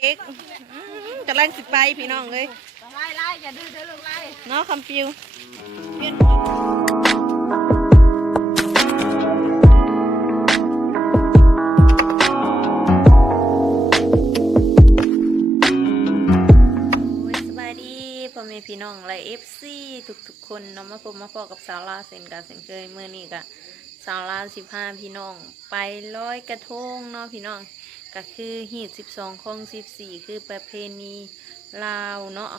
เอกอืมกำลังสิไปพี่น้องเลยไล่ไล่อย่าดื้อดื้อลงไล่เนาะคำปิวเพี้ยนหัวโอ้ยสบายดีพ่อแม่พี่น้องและเอฟซีทุกๆคนเนาะมาพบมาพอกับสาวลาวเซนกันเซนเคยเมื่อนี้กะสาวลาวสิบห้าพี่น้อง ไปลอยกระทงเนาะพี่น้อง ก็คือหีดสิบสองของสิบสี่คือประเพณีลาวเนาะ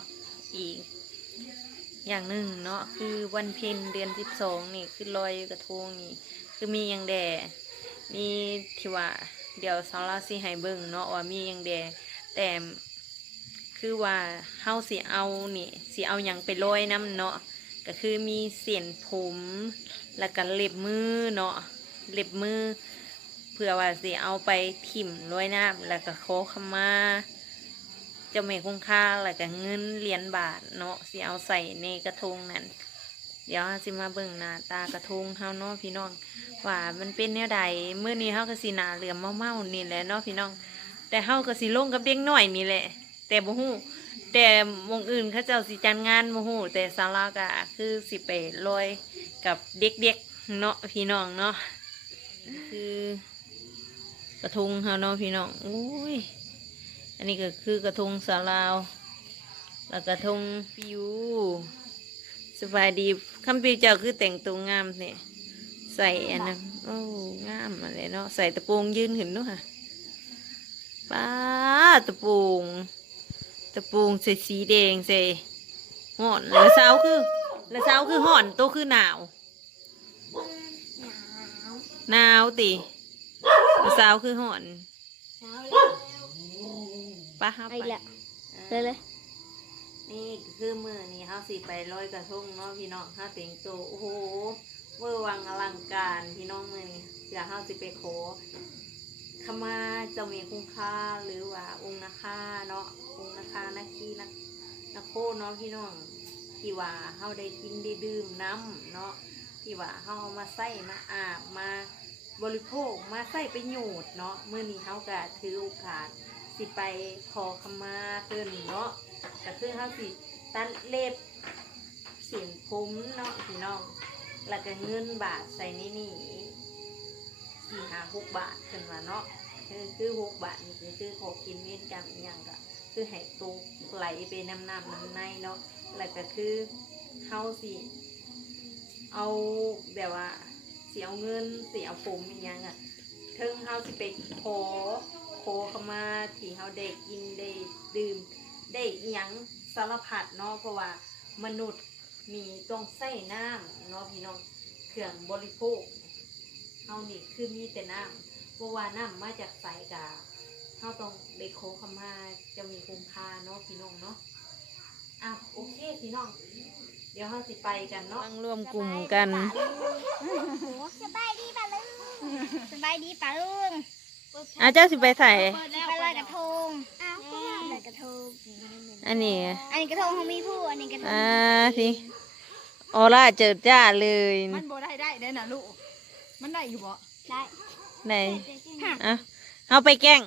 อีก อย่างหนึ่งเนาะคือวันเพ็ญเดือนสิบสองนี่คือลอยกระทงนี่คือมีอย่างแดมีที่ว่าเดี๋ยวสาวลาสิให้เบิ่งเนาะว่ามีอย่างแดแต่คือว่าเฮาสิเอานี่สิเอาอย่างไปลอยน้ำเนาะก็คือมีเสียนผม แล้วก็เล็บมือเนาะเล็บมือ พื่อว่าสิเอาไปถิ่มลอยน้ำแล้วก็โคขมาเจ้าแม่คงค่าแล้วก็เงินเหรียญบาทเนาะสิเอาใส่ในกระทงนั้นเดี๋ยวสิมาเบิ่งหน้าตากระทงเฮาเนาะพี่น้องว่ามันเป็นแนวใดเมื่อนี้เฮาก็สิหนาเหลือมเมาๆนี่แหละเนาะพี่น้อง แต่เฮาก็สิลงกับเด็กน้อยนี่แหละ แต่บ่ฮู้แต่วงอื่นเขาเจ้าสิจัดงานบ่ฮู้แต่สาราก็คือสิไปลอยกับเด็กๆเนาะพี่น้องเนาะคือ กระทงเฮาเนาะพี่น้องอุ้ยอันนี้ก็คือกระทงสาลาว แล้วกระทงปิวสบายดีคำปิวเจ้าคือแต่งตัวงามเนี่ยใส่อันนั้นโอ้งามอะไรเนาะใส่ตะปูงยืนขึ้นเนาะค่ะป้าตะปูงตะปูงใส่สีแดงใส่ห่อนแล้วเช้าคือแล้วเช้าคือห่อนโตคือหนาวหนาวติ แล้วเช้าคือห่อนป้าเฮาไปไปละเลยเลยนี่คือมือนี่เฮาสิไปลอยกระทงเนาะพี่น้องเฮาแต่งตัวโอ้โหเวอร์วังอลังการพี่น้องมือนี่เดี๋ยวเฮาสิไปขอขมาเจ้าเมีคุ้งค่าหรือว่าองค์นาคาเนาะองค์นาคานาคีนักนักโคเนาะพี่น้องที่ว่าเฮาได้กินได้ดื่มน้ำเนาะที่ว่าเฮาเอามาใส่มาอาบมา บริโภคมาใส่ประโยชน์เนาะเมื้อนี้เฮาก็ถือโอกาสสิไปขอขมาเพิ่นเนาะก็คือเฮาสิตัดเล็บเสียงผมเนาะพี่น้องแล้วก็เงินบาทใส่ในนี่สี่หาหกบาทขึ้นมาเนาะคือคือหกบาทนี่คือคือขอกินเว้นกรรมอย่างก็คือให้ตูไหลไปน้ำน้ำน้ำในเนาะแล้วก็คือเฮาสิเอาแบบว่า เอาเงินเสิเอาผมอหย่างอะเทิงเฮาสิไปขอขอเข้ามาที่เฮาได้กินได้ดื่มได้หยังสารพัดเนาะเพราะว่ามนุษย์มีต้องใส่น้ำเนาะพี่น้องเครื่องบริโภคเฮานี่คือมีแต่น้ำเพราะว่าน้ำมาจากสายกาเฮาต้องได้ขอเข้ามาจะมีคุณค่าเนาะพี่น้องเนาะอะโอเคพี่น้อง เดี๋ยวเฮาสิไปกันเนาะรวมกลุ่มกัน สบายดีป่ะลุงสบายดีป่ะลุงอาเจ้าสิไปใส่ไปลอยกระทงอ้าวก็ลอยกระทง อันนี้ อันนี้กระทงของมีผู้อันนี้กระทงอ่าสิออร่าเจอจ้าเลยมันบ่ได้ได้ได้อนะลูก มันได้อยู่บ่ได้ไหนอะเอาไปแกล้ง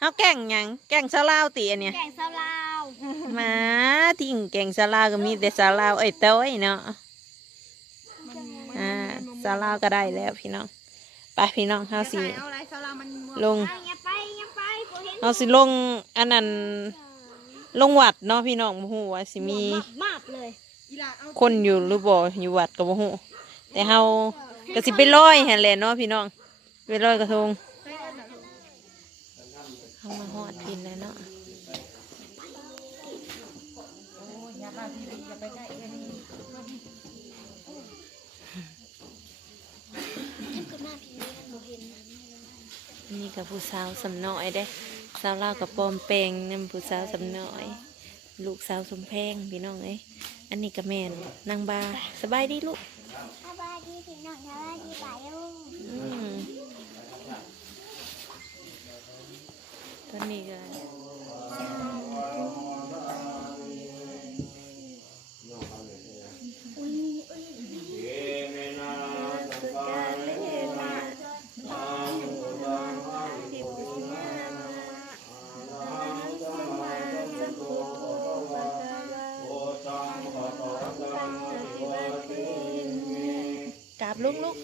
เอาแกล้งหยังแกล้งซาลาวตีอันเนี่ยแกงซาลาวหมา ทิ้งแกล้งซาลาวก็มีแต่ซาลาวไอ้เต้ยเนาะมันมันอ่ามันซาลาวก็ได้แล้วพี่น้องไปพี่น้องเฮาสิเอาอะไรซาลามันลงเอาอย่าไปอย่าไปกูเห็นเฮาสิลงอันนั้นลงวัดเนาะพี่น้องบ่ฮู้ว่าสิมีมากเลยอีหลาเอาคนอยู่หรือบ่อยู่วัดก็บ่ฮู้แต่เฮาก็สิไปลอยหั่นแหละเนาะพี่น้องไปลอยกระทงใส่อันน่ะลูกเขามาหอดพินแล้วเนาะ อย่ามาพี่อย่าไปใกล้เอ็นี่ นี่ กับผู้สาวสำน้อยเด้สาวลาวกับปอมแปลงนั่นผู้สาวสำน้อย ลูกสาวสมแพงพี่น้องเอ้ยอันนี้กับแม่นนางบาสบายดีลูกสบายดีพี่น้องสบายดีป่ะลุงอืมตอนนี้ก็ ลุก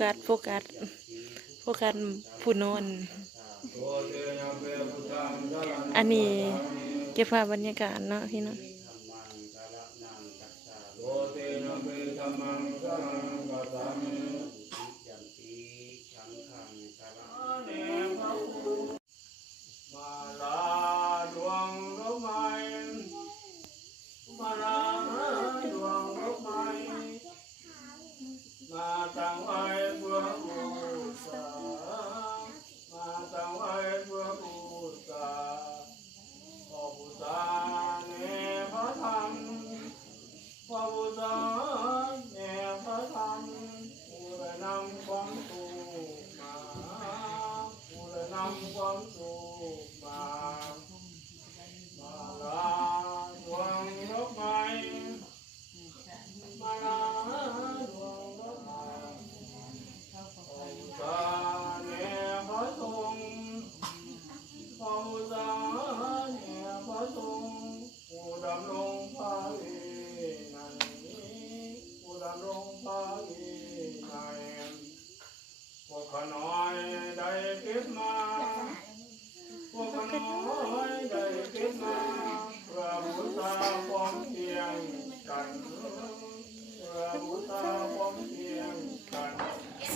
กัสโฟกัสโฟกัสผู้นอนอันนี้เก็บภาพบรรยากาศเนาะพี่เนาะ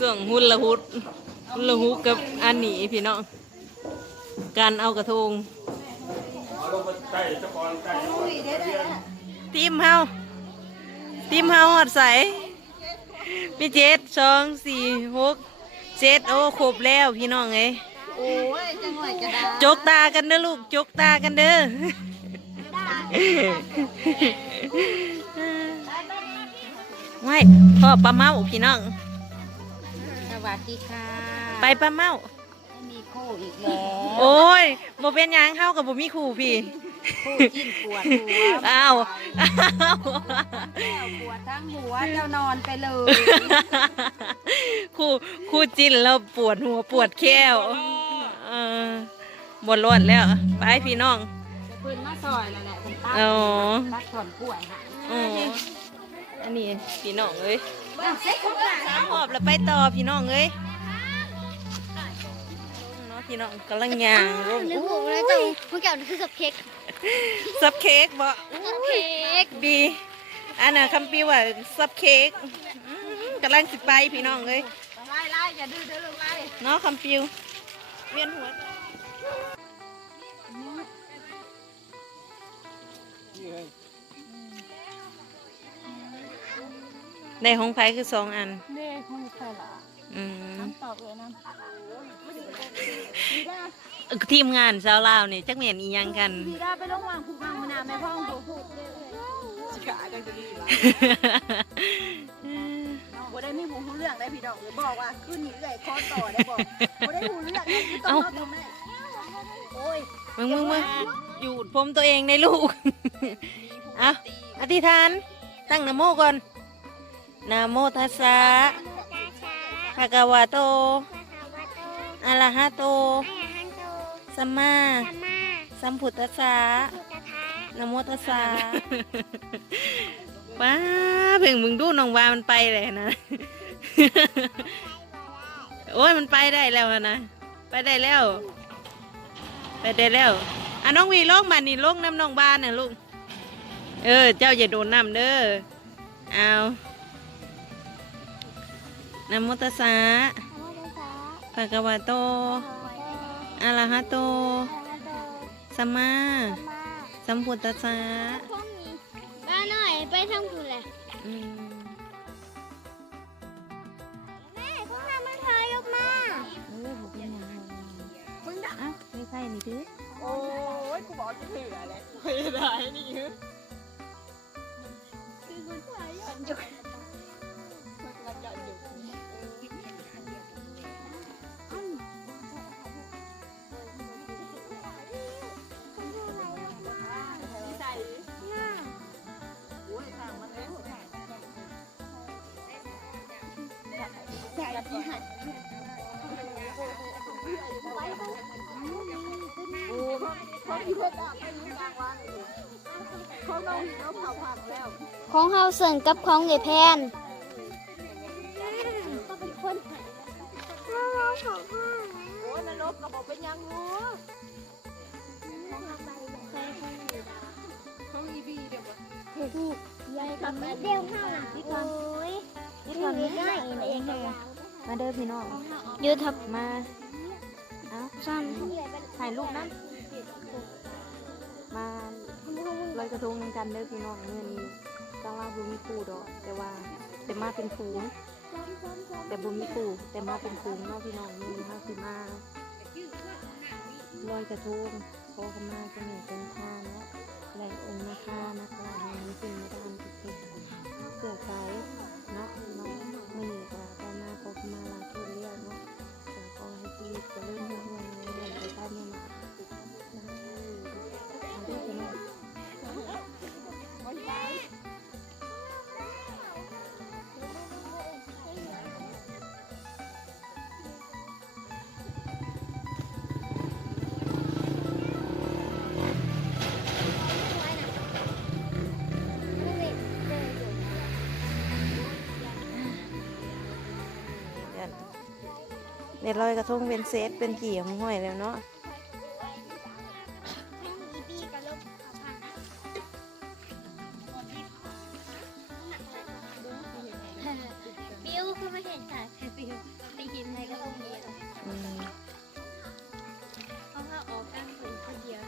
ส่วงหุ่นละหุดหุ่นละหุดกับอันนี้พี่น้องการเอากระทงเอาลงไปใกล้ตะกอนใกล้ตะกอนเรียนทีมเฮาทีมเฮาหอดใสมีเจ็ดสองสี่หกเจ็ดโอ้ครบแล้วพี่น้องเอ้ยโอ้ยจังหวะกระดาษจกตากันเด้อลูกจกตากันเด้อไม่พ่อปลาเมาพี่น้องส วัสดีค่ะไปปลาเมา ไม่มีคู่อีกแล้วโอ้ยบ่เป็นหยังเข้ากับบ่มีคู่พี่คู่กินปวดหัวอ้าวอ้าวแก้วปวดทั้งหัวเจ้านอนไปเลยคู่คู่จิ้นแล้วปวดหัวปวดแค้วเออบนรอดแล้ว ไปพี่น้องจะปืนมาซอยแล้วแหละเป็นตักอ๋อ ตักถอนกล้วยค่ะอ๋ออันนี้พี่น้องเอ้ย บ้างเซ็ตของหลานสามหอบแล้วไปต่อพี่น้องเอ้ยเนาะพี่น้องกำลังย่างลงนึกผมแล้วจังพวกเก่านี่คือกับเค้กซับเค้กบ่กับเค้กดีอันน่ะคำปีว่าซับเค้กอืมกำลังสิไปพี่น้องเอ้ยไล่ไล่อย่าดื้อดื้อไล่เนาะคำปิวเวียนหัว ในห้องไฟคือสองอัน เน่คงใช่ละอืมน้ำตอบเลยน้ำทีมงานชาวลาวนี่จักเมียนอีหยังกันดีได้ไปลงวางผูกวางมานาวไม่พ่องตัวผูกเลยสิกะจังจะดีละบ่ได้มีหูหูเรื่องได้พี่ดอกเลยบอกว่าขึ้นนี่เอื่อยคอต่อได้บอกบ่ได้หูเรื่องนี่คือต้องทำแม่โอ้ยมึงมึงมึงหยุดผมตัวเองในลูก เอาอธิษฐาน ตั้งนะโมก่อน นะโมตัสสะภะคะวะโตอะระหะโต สัมมาสัมพุทธัสสะนะโมตัสสะป้าเพ่งมึงดูน้องวามันไปเลยนะ โอ้ยมันไปได้แล้วอะนะ ไปได้แล้ว ไปได้แล้ว อะน้องวีลงมานี่ลงน้ำน้องบ้านน่ะลูก เออ เจ้าอย่าโดนน้ำเด้อ เอา นะโมตัสสะภะคะวะโตอะระหะโต สัมมา สัมพุทธัสสะบ้าหน่อยไปทำคุณแหละอืมแม่พวกเรามาเธอยกมาเออผมเป็นหยังมึงด่าอะไม่ใช่นี่ถือโอ้ยกูบอกจะเถื่อเลยไม่ได้นี่คือคือคุณชายยอดไร ใส่ที่หันโอ้เขาที่เพื่อนด่าไปรู้กลางวันเขาลงเขาเผาผักแล้วของเฮาเสิร์นกับของยายแพนโอ้ยนรกก็บอกเป็นยังงูเขาอีบีเดี๋ยวยายทำไม่เดียวเท่าหนักพี่ก่อนโอ้ยนี่ มาเด้อพี่น้องยืดทับมาเอาสั้นถ่ายรูปนะมาลอยกระทงนำกันเด้อพี่น้องเมื่อนี้ก็ว่าบุมีครูดอก แต่ว่าแต่มาเป็นฝูงแต่บุมีครูแต่มาเป็นฝูงเนาะพี่น้องมื่อนี้มาคือมาลอยกระทงพอกันมาจะมีเป็นท่าเนาะไหลองค์นะคะนะคะมีสิ่งไม่ได้ทุกสิ่ง เดี๋ยวลอยกระทงเป็นเซตเป็นกี่ของห้อยแล้วเนาะบิวคือไม่เห็นค่ะบิวไปยินอะไรก็ต้องเดียวอืมเพราะว่าออกกันคนคนเดียว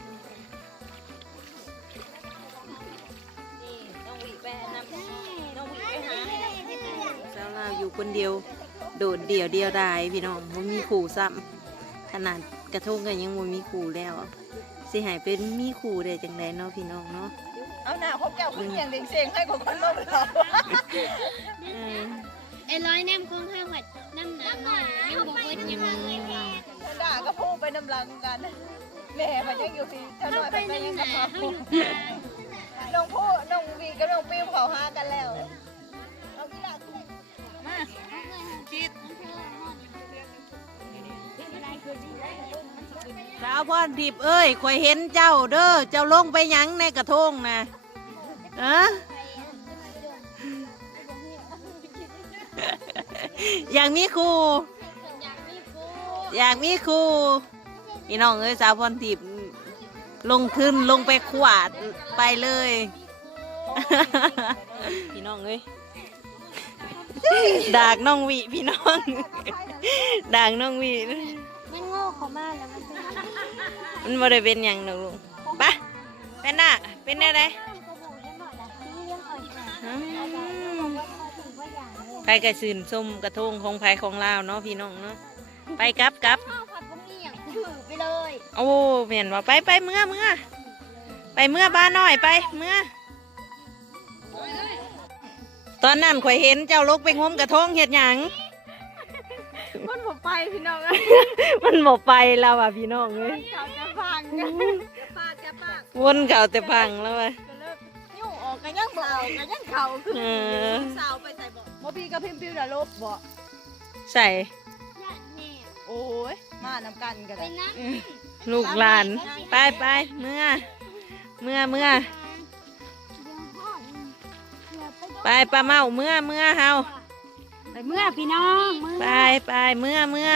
นี่น้องวิไปนำน้องวิไปหาไม่ได้ไม่ได้สาวลาวอยู่คนเดียว โดดเดี่ยวเดียวดายพี่น้องมันมีขู่ซ้ำขนาดกระทงกันยังมันมีขู่แล้ว สิหายเป็นมีขู่ได้จังไดเนาะพี่น้องเนาะเอาหน้าพบแก้วขึ้นอย่างเด้งเสียงให้ของคนโลกเราอืมไอ้ร้อยแนมคงให้หัดน้ำหนาหน่อยยังบอกว่าจะมาเงินแทนด่าก็พูดไปน้ำลังกันแม่มันยังอยู่ที่เท่าน้อยไปไปยังน้ำหกับนาเขาเขาอยู่กลางน้องพูดน้องวีกับน้องปิ้วเขาหากันแล้ว คิดสาวพรทิพย์เอ้ยข่อยเห็นเจ้าเด้อ เจ้าลงไปหยังในกระทงนะเอะอย่างมีครูอยากมีครูพี่น้องเอ้ยสาวพรทิพย์ลงทุนลงไปขวาดไปเลย พี่น้องเอ้ย ดากน้องวิพี่น้อง ดากน้องวิมันโง่เขามากแล้วมันเป็นมันบ่ได้เป็นอย่างหนึ่งลุงไปะเป็นน่ะเป็นอะไรกระบูเลี้ยงหน่อยนะที่เลี้ยงอ่อนหน่อยอือาจารย์มบอกว่าพอถึงว่าอย่างเลยไปกระสืนส้มกระทงของไผของลาวเนาะพี่น้องเนาะไปกลับกลับ ข้าวผัดบะหมี่อย่างถือไปเลย โอ้เห็นว่าไปไปเมื่อเมื่อไปเมื่อบ้านหน่อยไปเมื่อ ตอนนั้นข่อยเห็นเจ้าลกไปงมกระทงเห็ดหยังมันผมไปพี่น้องมันบ่ไปแล้วอะพี่น้องเอ้ยเขาจะฟังกันจะปากจะปากวนเก่าแต่พังแล้วว่ะก็เลิกยุ่งออกกันยังเบากันยังเข่าคือเออสาวไปใส่บอกโมบีกับพิมพิวน่ะลบบอกใส่ญาติแม่โอ้ยมานำกันกันไปเลยนั่งลูกหลานไปไปเมื่อเมื่อเมื่อ ไปปลาเมาเมื่อเมื่อเฮาไปเมื่อพี่น้องเมื่อไปไปเมื่อเมื่อ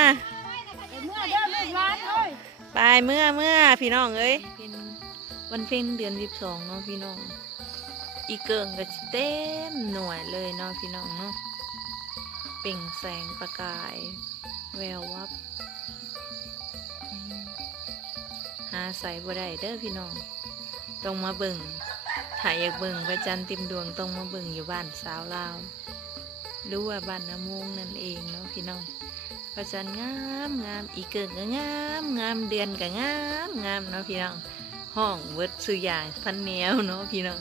ไปเมื่อเด้อลูกหลานเอ้ยไปเมื่อเมื่อพี่น้องเอ้ยเป็นวันเพ็ญเดือนสิบสองเนาะพี่น้อง อีเกิงก็สิเต็มหน่วยเลยเนาะพี่น้องเนาะเปล่งแสงประกาย แวววับอืมหาใส่บ่ได้เด้อพี่น้อง ต้องมาเบิ่ง ถ้าอยากเบิ่งพระจันทร์เต็มดวงต้องมาเบิ่งอยู่บ้านสาวลาวหรือว่าบ้านน้ำมูงนั่นเองเนาะพี่น้องพระจันทร์งามงามอีเกิงก็งามงามเดือนก็งามงามเนาะพี่น้องห้องเวิร์ดสุอย่างพันแนวเนาะพี่น้อง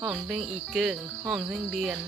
ห้องเรื่องอีเกิงห้องเรื่องเดือน